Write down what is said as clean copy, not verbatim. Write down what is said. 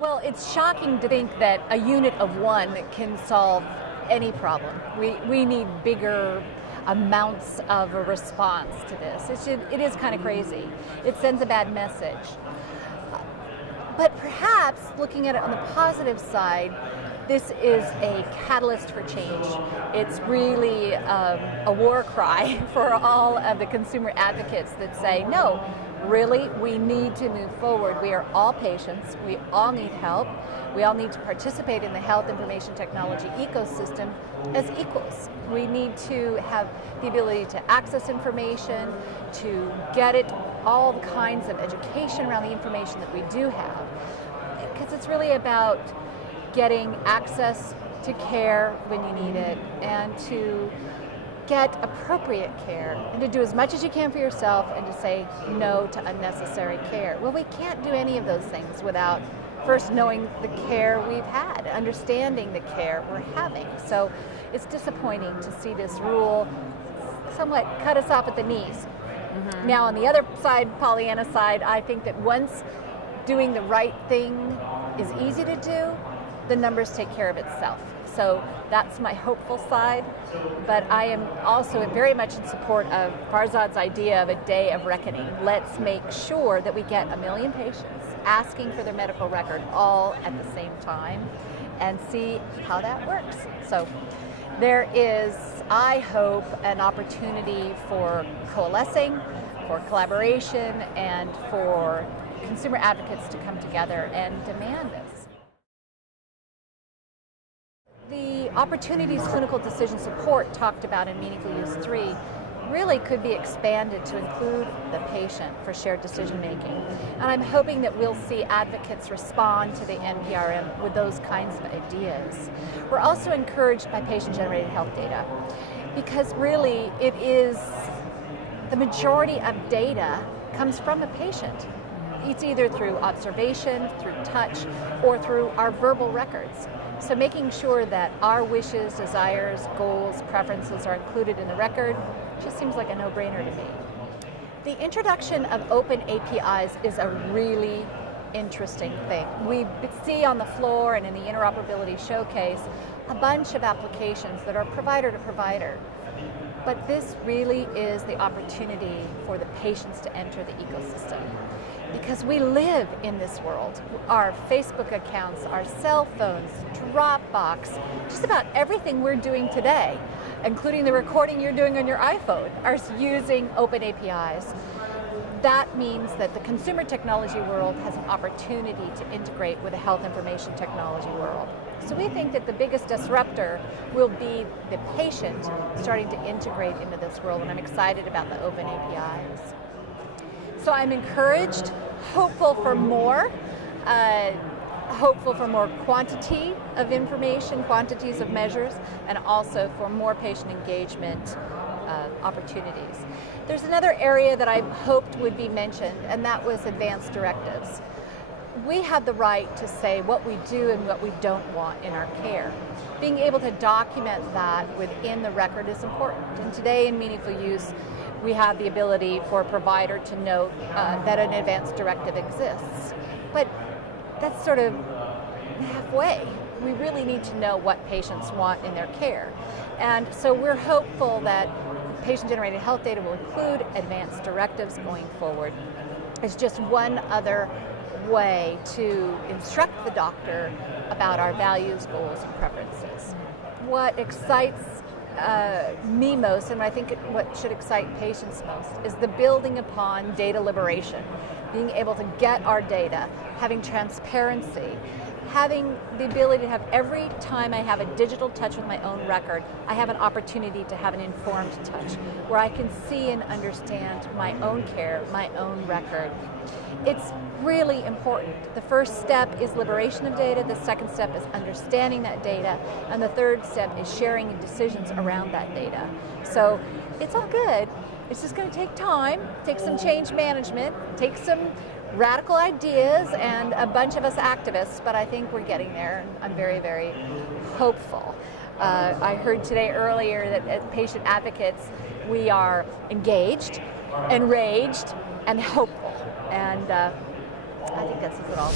Well, it's shocking to think that a unit of one can solve any problem. We need bigger amounts of a response to this. It is kind of crazy. It sends a bad message. But perhaps looking at it on the positive side, this is a catalyst for change. It's really a war cry for all of the consumer advocates that say, no, really, we need to move forward. We are all patients. We all need help. We all need to participate in the health information technology ecosystem as equals. We need to have the ability to access information, to get it, all kinds of education around the information that we do have. Because it's really about getting access to care when you need it, and to get appropriate care, and to do as much as you can for yourself, and to say no to unnecessary care. Well, we can't do any of those things without first knowing the care we've had, understanding the care we're having. So it's disappointing to see this rule somewhat cut us off at the knees. Mm-hmm. Now, on the other side, Pollyanna side, I think that once doing the right thing is easy to do, the numbers take care of itself. So that's my hopeful side, but I am also very much in support of Farzad's idea of a day of reckoning. Let's make sure that we get 1 million patients asking for their medical record all at the same time and see how that works. So there is, I hope, an opportunity for coalescing, for collaboration, and for consumer advocates to come together and demand this. The opportunities clinical decision support talked about in Meaningful Use 3 really could be expanded to include the patient for shared decision making. And I'm hoping that we'll see advocates respond to the NPRM with those kinds of ideas. We're also encouraged by patient-generated health data, because really it is the majority of data comes from a patient. It's either through observation, through touch, or through our verbal records. So making sure that our wishes, desires, goals, preferences are included in the record just seems like a no-brainer to me. The introduction of open APIs is a really interesting thing. We see on the floor and in the interoperability showcase a bunch of applications that are provider to provider. But this really is the opportunity for the patients to enter the ecosystem, because we live in this world. Our Facebook accounts, our cell phones, Dropbox, just about everything we're doing today, including the recording you're doing on your iPhone, are using open APIs. That means that the consumer technology world has an opportunity to integrate with the health information technology world. So we think that the biggest disruptor will be the patient starting to integrate into this world, and I'm excited about the open APIs. So I'm encouraged, hopeful for more quantity of information, quantities of measures, and also for more patient engagement opportunities. There's another area that I hoped would be mentioned, and that was advanced directives. We have the right to say what we do and what we don't want in our care. Being able to document that within the record is important. And today in Meaningful Use, we have the ability for a provider to note that an advanced directive exists. But that's sort of halfway. We really need to know what patients want in their care. And so we're hopeful that patient-generated health data will include advanced directives going forward. It's just one other way to instruct the doctor about our values, goals, and preferences. What excites me most, and I think what should excite patients most, is the building upon data liberation, being able to get our data, having transparency, having the ability to have every time I have a digital touch with my own record, I have an opportunity to have an informed touch where I can see and understand my own care, my own record. It's really important. The first step is liberation of data, the second step is understanding that data, and the third step is sharing decisions around that data. So it's all good. It's just going to take time, take some change management, take some radical ideas, and a bunch of us activists, but I think we're getting there, and I'm very, very hopeful. I heard today earlier that as patient advocates, we are engaged, enraged, and hopeful, and I think that says it all.